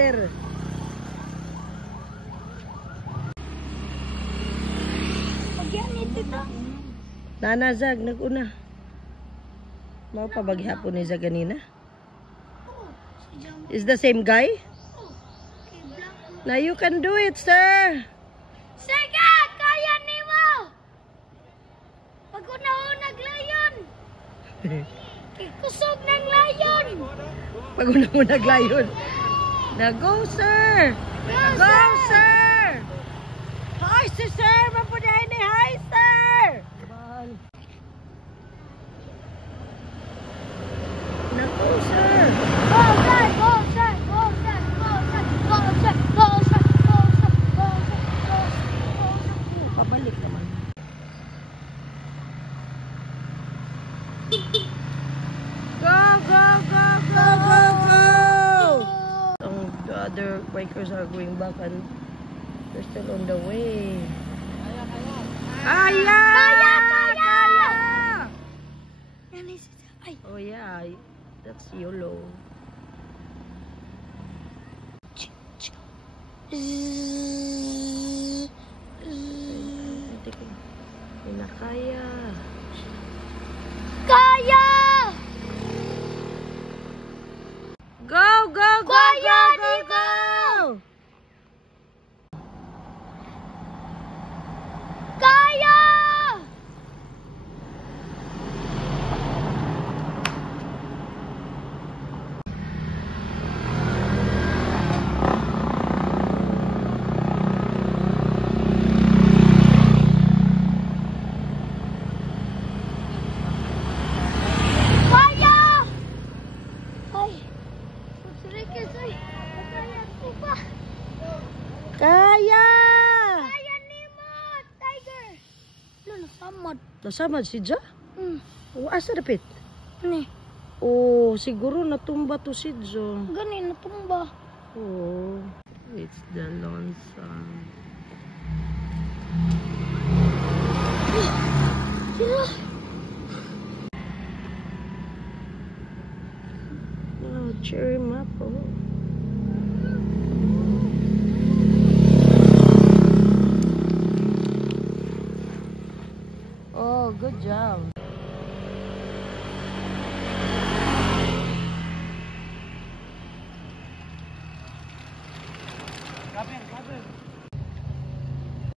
Hitler. Pagyan ito to. Nanazag, nag-una. Mau pa baghapon ni Zag ganina? Is the same guy? Now you can do it, sir. Sige, kaya ni mo. Pag-unahon layon. Kusog ng layon. Pag-una mo naglayon. Na go, sir. Go, sir. Hi, sir. Mapunahin ni hi, sir. Na go, sir. Go, sir, go, sir, go, sir, go, sir, go, sir, go, sir, go, sir, go, sir, go, sir. Pabalik naman. Go, go, go, go, go, go! The other bikers are going back and they're still on the way. Kaya! Kaya! Kaya! Yan is ay. Oh yeah, that's YOLO. Hindi na kaya. Kaya! Go, go, go, Kaya, go, go, go! Kaya! Kaya! Ay, susurikin ay. Kaya ko ba? Kaya! Kaya ni mo, Tiger. Lalo, samad. Nasamad si Ja? Oh, asa dapit? Ni, Oh, siguro natumba to si Jo. gani natumba. Oh, it's the lonesome. Sila. Oh, cherry map, oh. Oh, good job.